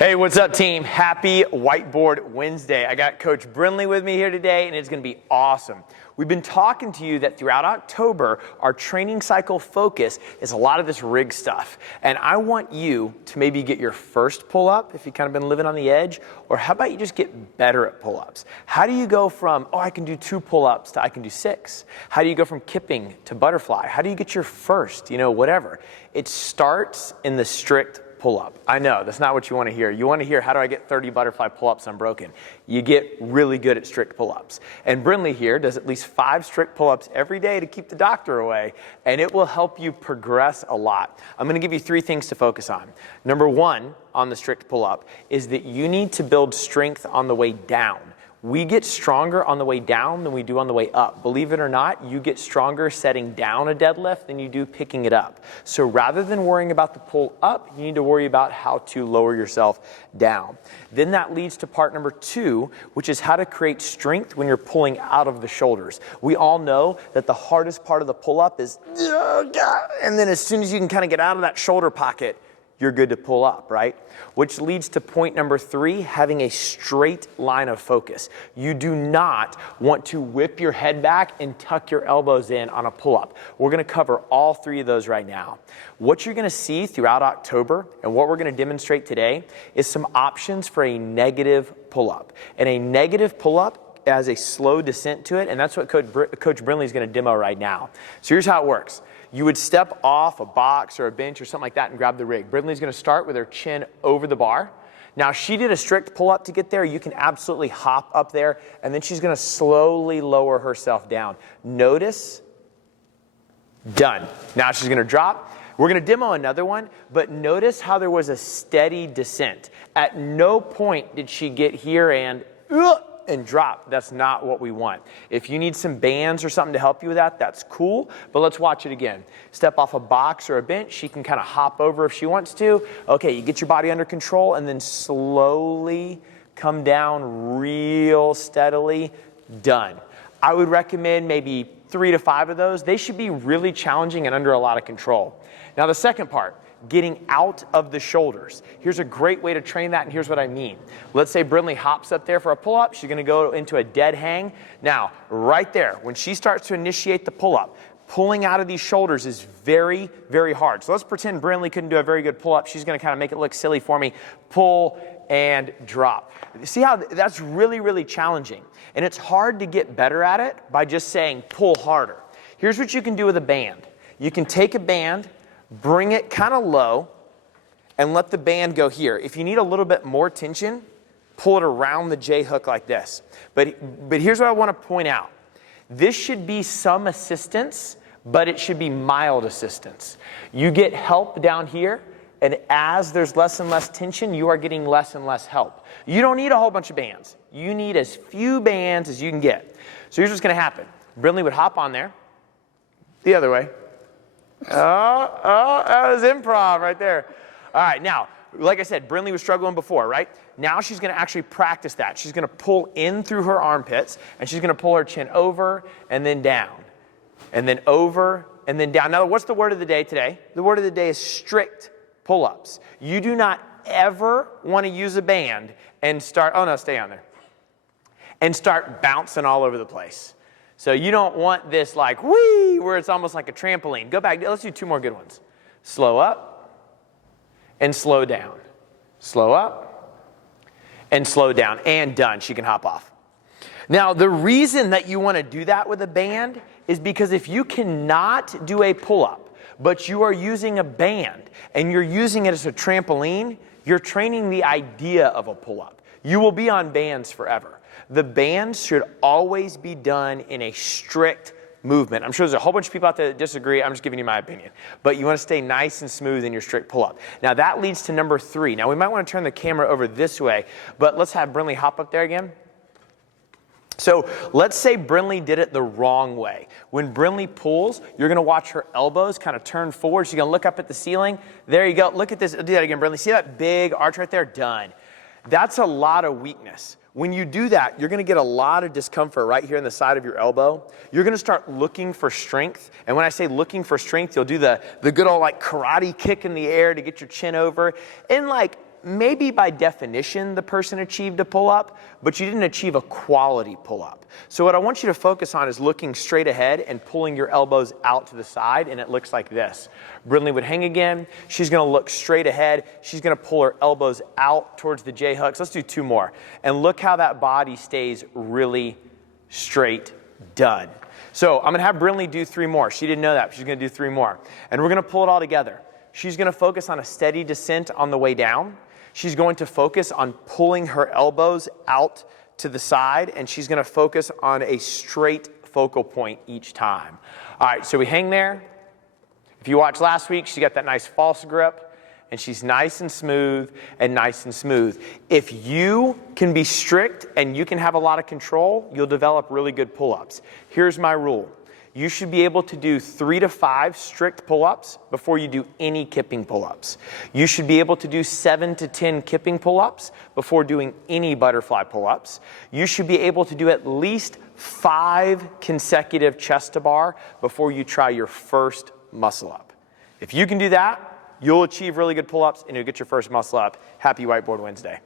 Hey, what's up, team? Happy Whiteboard Wednesday. I got Coach Brinley with me here today, and it's going to be awesome. We've been talking to you that throughout October, our training cycle focus is a lot of this rig stuff. And I want you to maybe get your first pull-up if you've kind of been living on the edge, or how about you just get better at pull-ups? How do you go from, oh, I can do 2 pull-ups to I can do 6? How do you go from kipping to butterfly? How do you get your first, whatever? It starts in the strict pull-up. I know, that's not what you want to hear. You want to hear, how do I get 30 butterfly pull-ups unbroken? You get really good at strict pull-ups. And Brinley here does at least 5 strict pull-ups every day to keep the doctor away, and it will help you progress a lot. I'm going to give you 3 things to focus on. Number 1 on the strict pull-up is that you need to build strength on the way down. We get stronger on the way down than we do on the way up. Believe it or not, you get stronger setting down a deadlift than you do picking it up. So rather than worrying about the pull up, you need to worry about how to lower yourself down. Then that leads to part number 2, which is how to create strength when you're pulling out of the shoulders. We all know that the hardest part of the pull up is, and then as soon as you can kind of get out of that shoulder pocket, you're good to pull up, right? Which leads to point number 3, having a straight line of focus. You do not want to whip your head back and tuck your elbows in on a pull-up. We're going to cover all 3 of those right now. What you're going to see throughout October and what we're going to demonstrate today is some options for a negative pull-up. And a negative pull-up has a slow descent to it, and that's what Coach Brinley is going to demo right now. So here's how it works. You would step off a box or a bench or something like that and grab the rig. Brinley's going to start with her chin over the bar. Now, she did a strict pull-up to get there. You can absolutely hop up there, and then she's going to slowly lower herself down. Notice, done. Now she's going to drop. We're going to demo another one, but notice how there was a steady descent. At no point did she get here and drop. That's not what we want. If you need some bands or something to help you with that, that's cool, but let's watch it again. Step off a box or a bench. She can kind of hop over if she wants to. Okay, you get your body under control and then slowly come down real steadily. Done. I would recommend maybe 3 to 5 of those. They should be really challenging and under a lot of control. Now the second part, getting out of the shoulders. Here's a great way to train that, and here's what I mean. Let's say Brinley hops up there for a pull-up. She's going to go into a dead hang. Now, right there, when she starts to initiate the pull-up, pulling out of these shoulders is very, very hard. So let's pretend Brinley couldn't do a very good pull-up. She's going to kind of make it look silly for me. Pull and drop. See how that's really, really challenging. And it's hard to get better at it by just saying pull harder. Here's what you can do with a band. You can take a band, bring it kind of low, and let the band go here. If you need a little bit more tension, pull it around the J hook like this. But here's what I want to point out. This should be some assistance, but it should be mild assistance. You get help down here, and as there's less and less tension, you are getting less and less help. You don't need a whole bunch of bands. You need as few bands as you can get. So here's what's going to happen. Brinley would hop on there, the other way. Oh, that was improv right there. All right, now, like I said, Brinley was struggling before, right? Now she's going to actually practice that. She's going to pull in through her armpits, and she's going to pull her chin over and then down, and then over and then down. Now, what's the word of the day today? The word of the day is strict pull-ups. You do not ever want to use a band and start, oh no, stay on there, and start bouncing all over the place. So you don't want this like, whee, where it's almost like a trampoline. Go back. Let's do 2 more good ones. Slow up and slow down. Slow up and slow down. And done. She can hop off. Now, the reason that you want to do that with a band is because if you cannot do a pull-up, but you are using a band and you're using it as a trampoline, you're training the idea of a pull-up. You will be on bands forever. The bands should always be done in a strict movement. I'm sure there's a whole bunch of people out there that disagree. I'm just giving you my opinion. But you want to stay nice and smooth in your strict pull-up. Now that leads to number 3. Now we might want to turn the camera over this way, but let's have Brinley hop up there again. So let's say Brinley did it the wrong way. When Brinley pulls, you're going to watch her elbows kind of turn forward. She's going to look up at the ceiling. There you go. Look at this. Do that again, Brinley. See that big arch right there? Done. That's a lot of weakness. When you do that, you're going to get a lot of discomfort right here in the side of your elbow. You're going to start looking for strength. And when I say looking for strength, you'll do the good old like karate kick in the air to get your chin over. And like maybe by definition the person achieved a pull-up, but you didn't achieve a quality pull-up. So what I want you to focus on is looking straight ahead and pulling your elbows out to the side, and it looks like this. Brindley would hang again. She's going to look straight ahead. She's going to pull her elbows out towards the J-hooks. Let's do 2 more. And look how that body stays really straight. Done. So I'm going to have Brindley do 3 more. She didn't know that. But she's going to do 3 more. And we're going to pull it all together. She's going to focus on a steady descent on the way down. She's going to focus on pulling her elbows out to the side, and she's going to focus on a straight focal point each time. All right, so we hang there. If you watched last week, she got that nice false grip, and she's nice and smooth and nice and smooth. If you can be strict and you can have a lot of control, you'll develop really good pull-ups. Here's my rule. You should be able to do 3 to 5 strict pull-ups before you do any kipping pull-ups. You should be able to do 7 to 10 kipping pull-ups before doing any butterfly pull-ups. You should be able to do at least 5 consecutive chest to bar before you try your first muscle up. If you can do that, you'll achieve really good pull-ups and you'll get your first muscle up. Happy Whiteboard Wednesday.